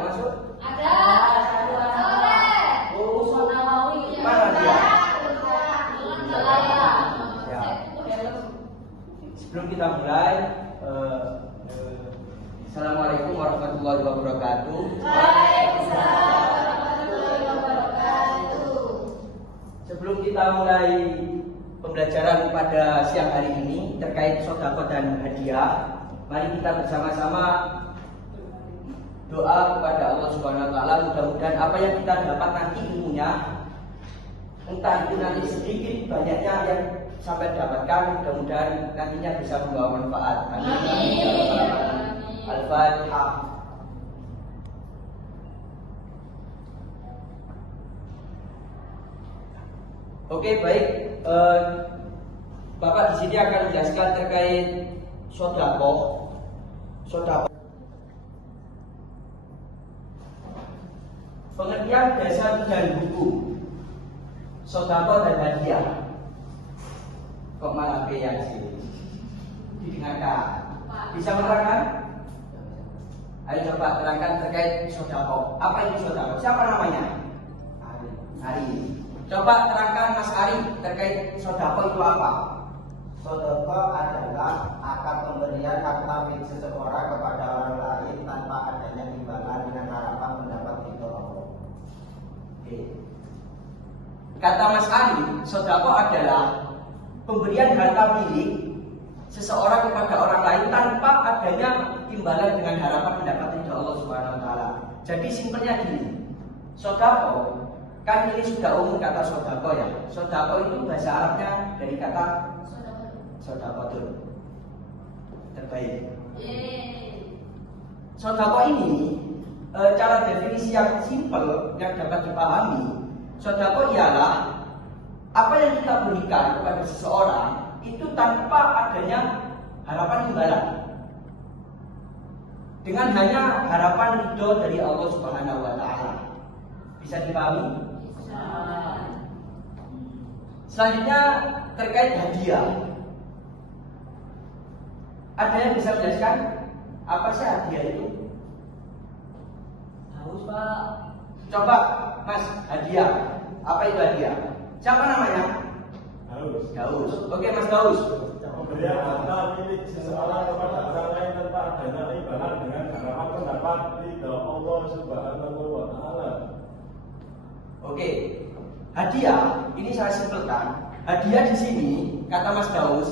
nggak masuk? Ada. Oh, Nawawi. mana dia? Ya. Sebelum kita mulai, Assalamualaikum warahmatullahi wabarakatuh. Waalaikumsalam warahmatullahi wabarakatuh. Sebelum kita mulai pembelajaran pada siang hari ini terkait sedekah dan hadiah, mari kita bersama-sama doa kepada Allah Subhanahu wa taala. Mudah-mudahan apa yang kita dapat nanti ilmunya, entah itu nanti sedikit banyaknya yang sampai dapatkan, mudah-mudahan nantinya bisa membawa manfaat. Amin. Al-Fatihah. Oke, baik. Bapak di sini akan menjelaskan terkait sedekah. Pengertian dasar dan hukum sedekah dan hadiah. Kok malah ya sih? Didengarkan. Bisa menerangkan? Ayo coba terangkan terkait sedekah. Apa itu sedekah? Siapa namanya? Ari. Coba terangkan Mas Ari terkait sedekah itu apa? Sedekah adalah akad pemberian harta milik seseorang kepada orang lain tanpa adanya imbalan dengan harapan mendapat ridho Allah. Oke. Kata Mas Ari, sedekah adalah pemberian harta milik seseorang kepada orang lain tanpa adanya imbalan dengan harapan mendapat ridho Allah Subhanahu wa taala. Jadi simpelnya gini. Sedekah kan ini sudah umum kata sedekah ya. Sedekah itu bahasa Arabnya dari kata sedekah terbaik. Sedekah ini cara definisi yang simpel yang dapat dipahami. Sedekah ialah apa yang kita berikan kepada seseorang itu tanpa adanya harapan imbalan, dengan hanya harapan ridho dari Allah Subhanahu wa taala. Bisa dipahami? Selanjutnya terkait hadiah. Ada yang bisa menjelaskan apa sih hadiah itu? Haus, Pak. Coba Mas, hadiah. Apa itu hadiah? Siapa namanya? Daus. Oke, Mas Daus. Pemberian harta milik seseorang kepada orang lain tanpa adanya imbalan dengan harapan mendapat ridho Allah Subhanahu wa taala. Oke. Hadiah ini saya simpelkan. Hadiah di sini kata Mas Daus,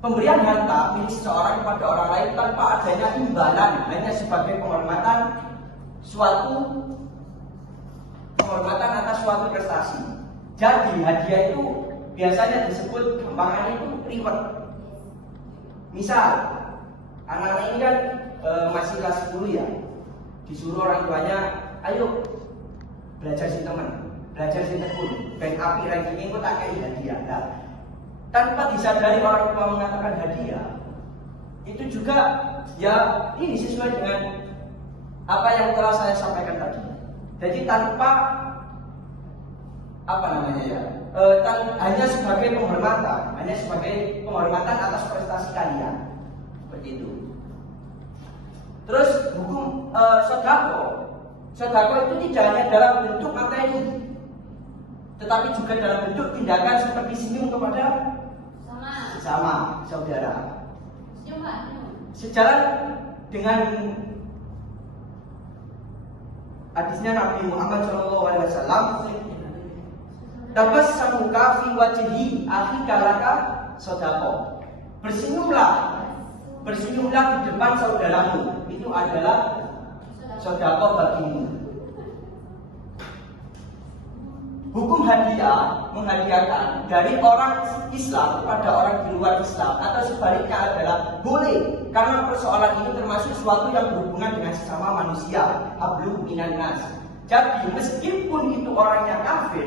pemberian harta milik seseorang kepada orang lain tanpa adanya imbalan, hanya sebagai penghormatan atas suatu prestasi. Jadi hadiah itu biasanya disebut gampangannya itu reward. Misal anak-anak ini kan masih kelas 10 ya, disuruh orang tuanya, ayo belajar si teman, belajar si tekun, dan api ranking itu tak kayak hadiah. Nah, tanpa disadari orang tua mengatakan hadiah, itu juga ya ini sesuai dengan apa yang telah saya sampaikan tadi. Jadi tanpa hanya sebagai penghormatan atas prestasi kalian, seperti itu. Terus hukum sedekah itu tidak hanya dalam bentuk materi, tetapi juga dalam bentuk tindakan seperti senyum kepada sesama saudara. Sejalan dengan hadisnya Nabi Muhammad SAW, tabassamuka fi wajhi akhika laka sedekah. Bersenyumlah di depan saudaramu, itu adalah sedekah bagimu. Hukum hadiah, menghadiahkan dari orang Islam kepada orang di luar Islam atau sebaliknya adalah boleh, karena persoalan ini termasuk sesuatu yang berhubungan dengan sesama manusia, hablu minan nas. Jadi meskipun itu orangnya kafir,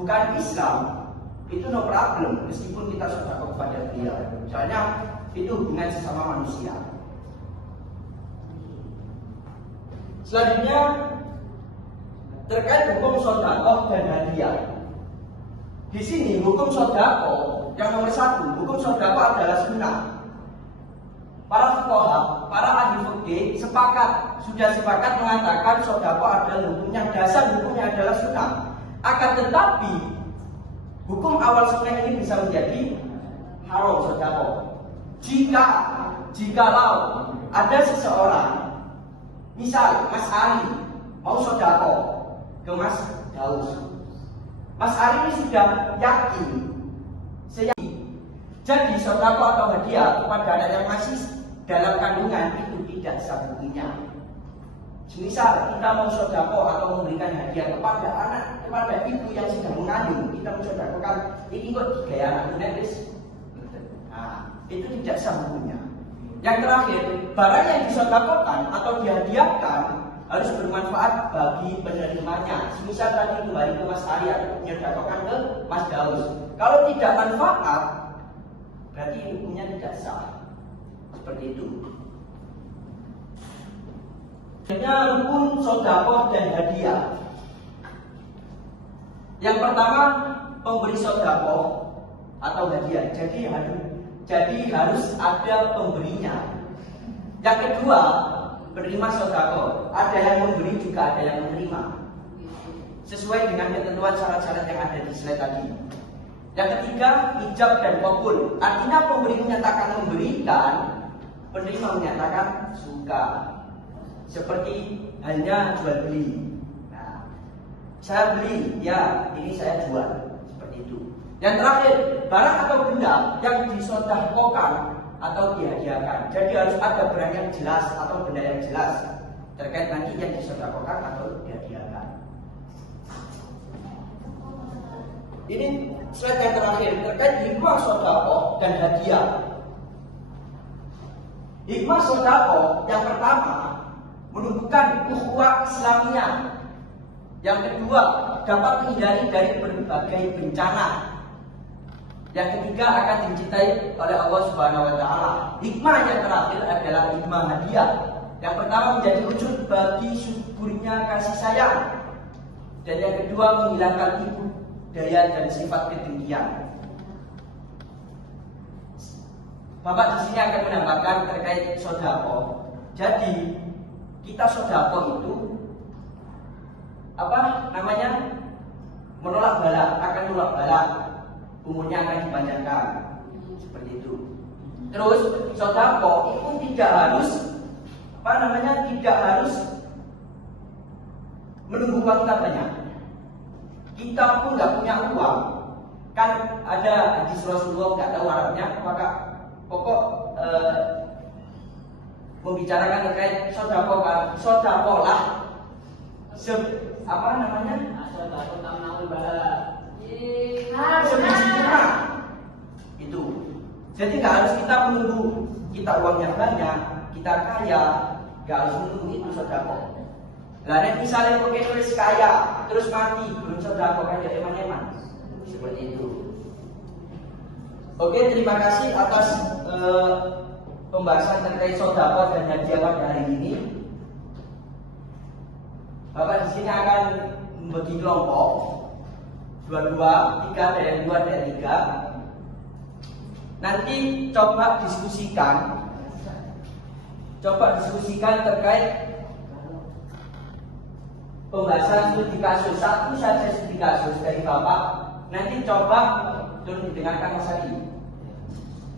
bukan Islam, itu no problem meskipun kita sedekah kepada dia. Soalnya itu hubungan sesama manusia. Selanjutnya terkait hukum sedekah dan hadiah. Di sini hukum sedekah yang nomor 1, hukum sedekah adalah sunnah. Para fuqaha para ahli fikih sudah sepakat mengatakan sedekah adalah hukumnya dasar, hukumnya adalah sunnah. Akan tetapi hukum awal sunnah ini bisa menjadi haram sedekah. Jikalau ada seseorang, misal Mas Ali mau sedekah ke Mas Daus. Mas Ali ini sudah yakin, jadi sedekah atau hadiah kepada anak yang masih dalam kandungan itu tidak sah hukumnya. Misal kita mau sedekah atau memberikan hadiah kepada ibu yang sedang mengandung, kita mensedekahkan ini kok digaya anak netes. Nah, itu tidak sah hukumnya. Yang terakhir, barang yang disedekahkan atau dihadiahkan harus bermanfaat bagi penerimanya. Misal tadi kembali ke Mas Ali atau menyedekahkan ke Mas Daus. Kalau tidak manfaat, berarti hukumnya tidak sah. Seperti itu. Rukun sedekah dan hadiah. Yang pertama, pemberi sedekah atau hadiah. Jadi harus ada pemberinya. Yang kedua, penerima sedekah. Ada yang memberi juga ada yang menerima. Sesuai dengan ketentuan syarat-syarat yang ada di slide tadi. Yang ketiga, ijab dan qabul. Artinya pemberi menyatakan memberikan, penerima menyatakan suka. Seperti halnya jual beli. Nah, saya beli, ya ini saya jual. Seperti itu. Yang terakhir, barang atau benda yang disedekahkan atau dihadiahkan. Jadi harus ada barang yang jelas atau benda yang jelas terkait nanti yang disedekahkan atau dihadiahkan. Ini slide yang terakhir terkait hikmah sedekah dan hadiah. Hikmah sedekah yang pertama menumbuhkan ukhuwah Islamiyah. Yang kedua, dapat menghindari dari berbagai bencana. Yang ketiga, akan dicintai oleh Allah Subhanahu wa taala. Hikmah yang terakhir adalah hikmah hadiah. Yang pertama menjadi wujud bagi syukurnya kasih sayang. Dan yang kedua menghilangkan tipu daya dan sifat kedengkian. Bapak di sini akan menambahkan terkait sedekah. Jadi kita sedekah itu menolak bala, akan menolak bala, umurnya akan dipanjangkan, seperti itu. Terus sedekah itu tidak harus menunggu waktu banyak. Kita pun nggak punya uang, kan ada hadis Rasulullah, nggak tahu Arabnya, maka pokok membicarakan terkait sedekah itu. Jadi nggak harus kita menunggu kita uangnya banyak, kita kaya, nggak harus menunggu itu sedekah. Lah nek misalnya wis kaya terus mati belum sedekah kan jadi eman-eman. Seperti itu. Oke, terima kasih atas pembahasan terkait sedekah dan hadiah pada hari ini. Bapak di sini akan membagi kelompok 2, 3, ada yang 2, ada yang 3. Nanti coba diskusikan terkait pembahasan studi kasus. Satu saja studi kasus dari Bapak. Nanti coba turun didengarkan Mas Adi.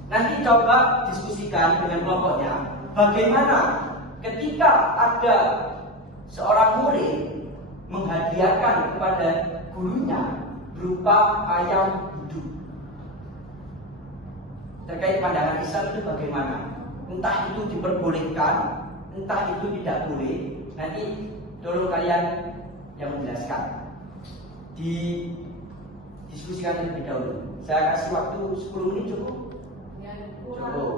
Nanti coba diskusikan dengan kelompoknya bagaimana ketika ada seorang murid menghadiahkan kepada gurunya berupa ayam hidup. Terkait pandangan Islam itu bagaimana? Entah itu diperbolehkan, entah itu tidak boleh. Nanti tolong kalian yang menjelaskan. Didiskusikan terlebih dahulu. Saya kasih waktu 10 menit cukup? Cukup.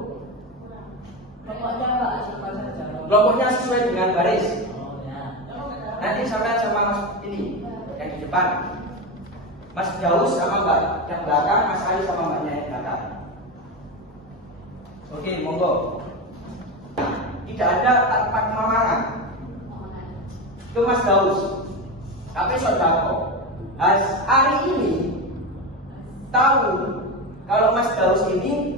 Kelompoknya sesuai dengan baris. Nanti sampai sama Mas ini yang di depan, Mas Daus sama Mbak yang belakang, Mas Ali sama Mbaknya yang belakang. Oke, monggo. Tidak ada tanpa kemamangan. Itu Mas Daus. Tapi sedekah. Hari ini tahu kalau Mas Daus ini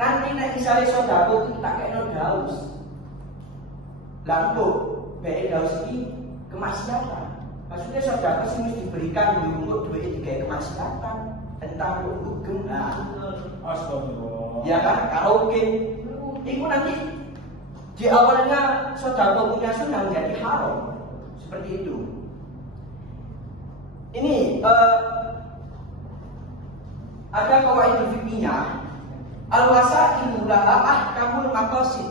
Nanti nek misalnya sodako itu tak kayak daus. Lalu baik daus ini kemaksiatan. Maksudnya sodako sih mesti diberikan untuk duit digawe kemaksiatan tentang hukum. Nah, Astagfirullah. ya kan karaoke. Itu nanti di awalnya sodako punya sunnah menjadi haram. Seperti itu. Ini ada kawaid fikihnya. Al-wasailu laha ahkamul maqasid.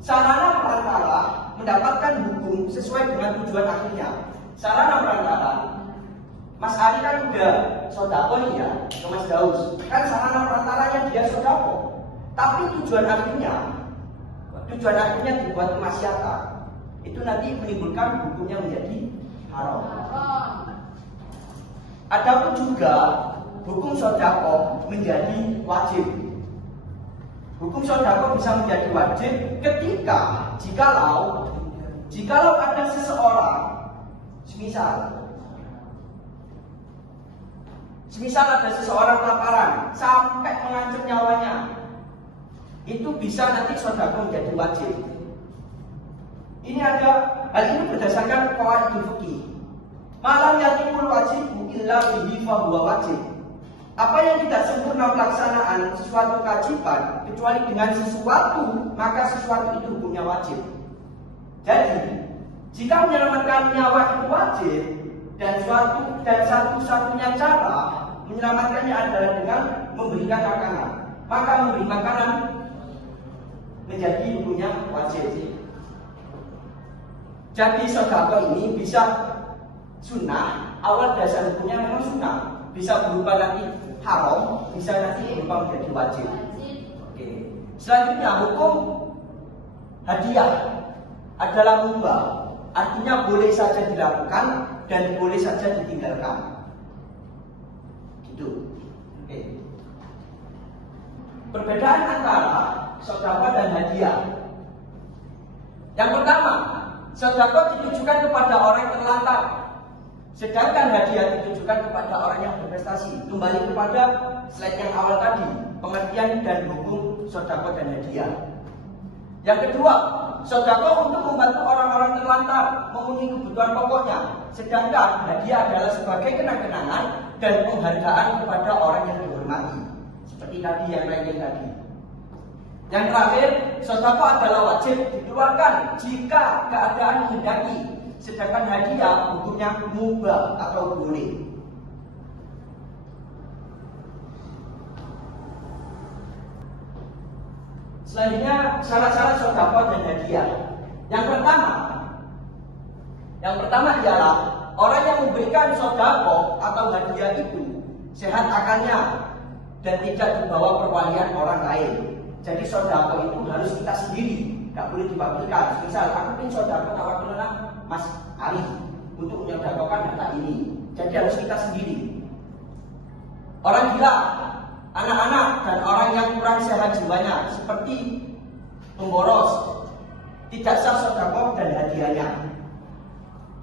Sarana perantara mendapatkan hukum sesuai dengan tujuan akhirnya. Sarana perantara, Mas Ari kan udah sodako nih ya, ke Mas Daus. Kan sarana perantaranya dia sodako. Tapi tujuan akhirnya dibuat kemaksiatan. Itu nanti menimbulkan hukumnya menjadi haram. Adapun juga hukum sodako menjadi wajib. Hukum sodako bisa menjadi wajib ketika jikalau ada seseorang, semisal ada seseorang kelaparan sampai mengancam nyawanya, itu bisa nanti sodako menjadi wajib. Ini ada hal ini berdasarkan qawaid fikih. Malam yatimul wajib illa bihi fa huwa wajib. Apa yang tidak sempurna pelaksanaan sesuatu kewajiban kecuali dengan sesuatu, maka sesuatu itu hukumnya wajib. Jadi, jika menyelamatkan nyawa itu wajib dan satu-satunya cara menyelamatkannya adalah dengan memberikan makanan, maka memberi makanan menjadi hukumnya wajib. Jadi sedekah ini bisa sunnah, awal dasar hukumnya memang sunnah, bisa berupa nanti haram, bisa nanti berupa menjadi wajib. Oke. Selanjutnya hukum hadiah adalah mubah, artinya boleh saja dilakukan dan boleh saja ditinggalkan. Gitu. Oke. Perbedaan antara sedekah dan hadiah. Yang pertama, sedekah ditujukan kepada orang yang terlantar. Sedangkan hadiah ditujukan kepada orang yang berprestasi. Kembali kepada slide yang awal tadi, pengertian dan hukum sedekah dan hadiah. Yang kedua, sedekah untuk membantu orang-orang terlantar memenuhi kebutuhan pokoknya. Sedangkan hadiah adalah sebagai kenang-kenangan dan penghargaan kepada orang yang dihormati. Seperti tadi yang lain tadi. Yang terakhir, sedekah adalah wajib dikeluarkan jika keadaan menghendaki. Sedangkan hadiah hukumnya mubah atau boleh. Selanjutnya syarat-syarat sedekah dan hadiah. Yang pertama adalah orang yang memberikan sedekah atau hadiah itu sehat akalnya dan tidak dibawa perwalian orang lain. Jadi sedekah itu harus kita sendiri, nggak boleh diwakilkan. Misal aku ingin sedekah tawakallah Mas Ari untuk menyodakkan data ini. Jadi harus kita sendiri. Orang gila, anak-anak dan orang yang kurang sehat jiwanya seperti pemboros, tidak sah sedekah dan hadiahnya.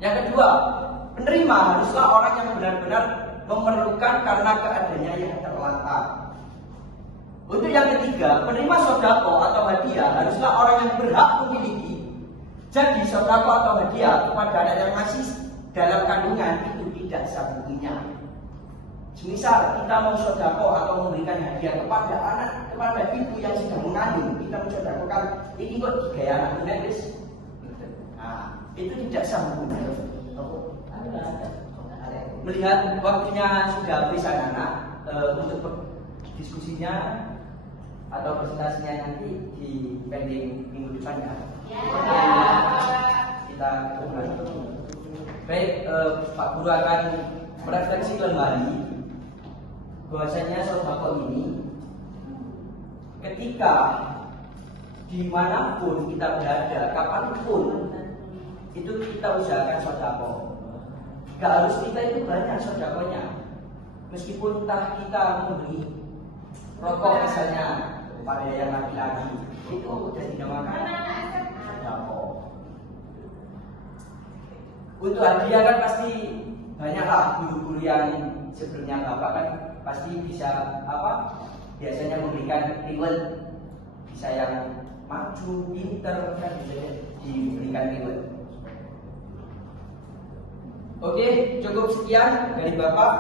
Yang kedua, penerima haruslah orang yang benar-benar memerlukan karena keadaannya yang terlantar. Untuk yang ketiga, penerima sedekah atau hadiah haruslah orang yang berhak memiliki. Jadi sedekah atau hadiah kepada anak yang masih dalam kandungan itu tidak sah hukumnya. Misal kita mau sedekah atau memberikan hadiah kepada anak, kepada ibu yang sedang mengandung, kita mensedekahkan ini kok digaya anak guys. Nah, itu tidak sah hukumnya. Melihat waktunya sudah habis anak-anak, untuk diskusinya atau presentasinya nanti di pending minggu depan ya. Kita baik, Pak Guru akan merefleksi kembali bahwasanya sedekah ini ketika dimanapun kita berada, kapanpun itu kita usahakan sedekah. Gak harus kita itu banyak sedekahnya, meskipun entah kita memberi rokok misalnya pada yang laki-laki, itu sudah dinamakan sedekah. Untuk hadiah kan pasti banyaklah guru-guru yang sebelumnya Bapak kan pasti bisa biasanya memberikan reward, bisa yang maju, pinter, kan biasanya diberikan reward. Oke, cukup sekian dari Bapak.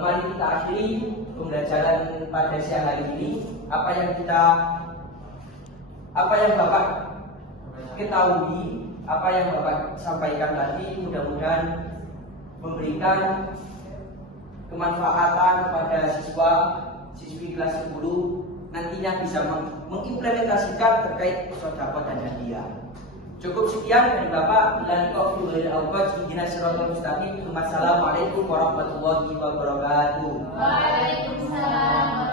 Mari kita akhiri pembelajaran pada siang hari ini. Apa yang Bapak ketahui, apa yang Bapak sampaikan tadi, mudah-mudahan memberikan kemanfaatan kepada siswi kelas 10 nantinya bisa mengimplementasikan terkait sedekah dan hadiah. Cukup sekian dari Bapak. Wassalamualaikum warahmatullahi wabarakatuh. Waalaikumsalam.